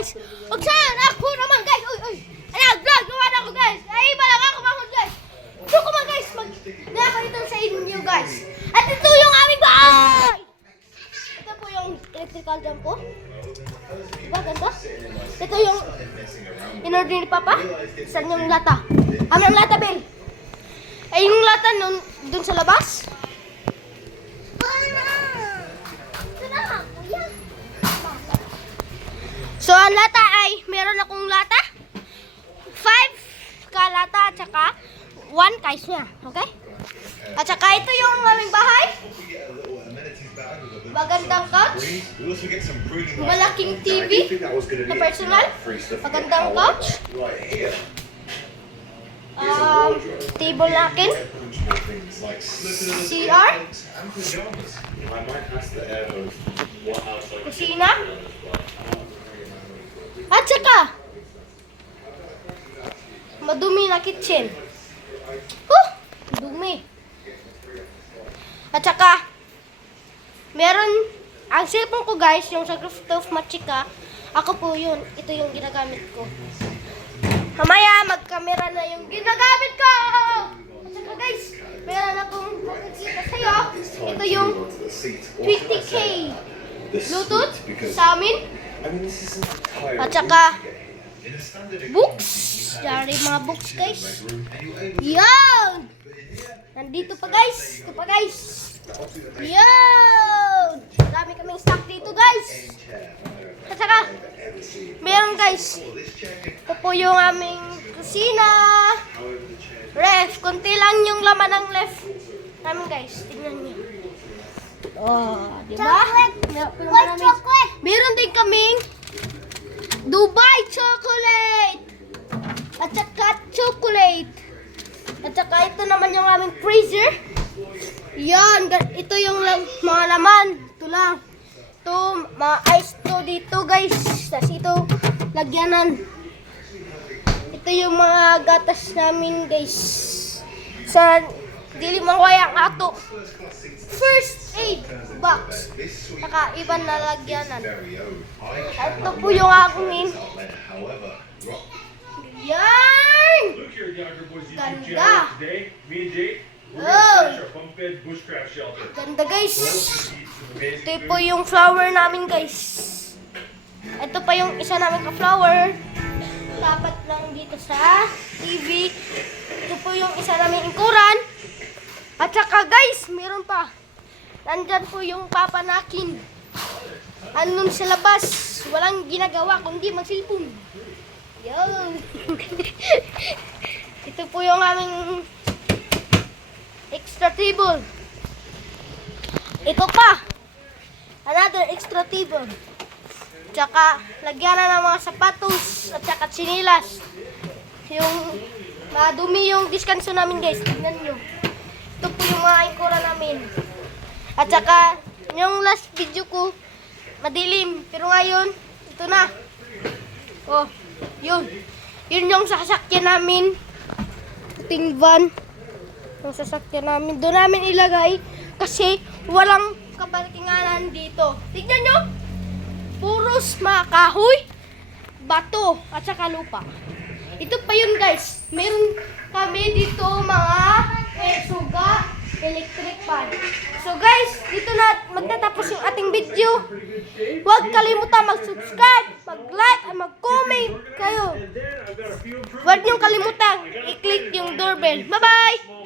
guys. Huwag saan ako naman guys. Uy. Vlog naman ako guys. Ay, iba lang ako mahon guys. Gusto ko man guys. Mag-nakakita sa inyo guys. At ito yung aming bahay. Ito po yung electrical jam ko. Diba ganda? Ito yung in-order ni Papa. Saan yung lata? Ang lata, Bel. Ay, yung lata dun sa labas. So, ang lata ay, meron akong lata. 5 kalata at saka 1 kais niya. Okay? At saka ito yung aming bahay. Magandang couch. Malaking TV na personal. Magandang couch. Table natin. CR. Kusina. At saka madumi na kitchen. Dumi. At saka meron ang cellphone ko guys, yung sa Graphtop Machika. Ako po yun. Ito yung ginagamit ko. Mamaya mag-camera na yung ginagamit ko. At saka guys, meron akong makikita sa'yo. Ito yung 20K Bluetooth sa amin. At saka books. Dari mga books guys. Yan! Nandito pa guys. Ito pa guys. Yan! Marami kaming stock dito guys. At saka meron guys. Ito po yung aming kusina. Ref. Kunti lang yung laman ng ref namin guys. Tingnan nyo. Oh, diba? Chocolate. Meron din kaming Dubai chocolate. At saka chocolate. At saka ito naman yung aming freezer. Yan. Ito yung mga laman. Ito lang. Ito, mga ice to dito guys. Tapos ito, lagyanan. Ito yung mga gatas namin guys. Sa dili mawayang ato. First aid box. Saka ibang nalagyanan. At ito po yung aking yan! Ganda! Oh! Ganda guys! Ito po yung flower namin guys. Ito pa yung isa namin ka-flower. Dapat lang dito sa TV. Ito po yung isa namin ingkuran. At saka guys, meron pa. Nandyan po yung papa nakin. Andun sa labas. Walang ginagawa kundi mag-cellphone. Yo! Ito po yung aming extra table. Ito pa. Another extra table. Tsaka lagyan na ng mga sapatos at saka sinilas. Yung madumi yung diskanso namin guys. Tingnan nyo. Ito po yung mga ikura namin. At saka yung last video ko madilim. Pero ngayon, ito na. Oh. Yun yung sasakyan namin. Puting van. Yung sasakyan namin. Doon namin ilagay. Kasi walang kaparkinganan dito. Tignan nyo. Puros mga kahoy, bato, at saka lupa. Ito pa yun guys. Meron kami dito mga suga, electric fan. So guys, dito na magtatapos yung ating video. Huwag kalimutan mag-subscribe, mag-like, at mag-comment kayo. Huwag niyong kalimutan i-click yung doorbell. Bye-bye!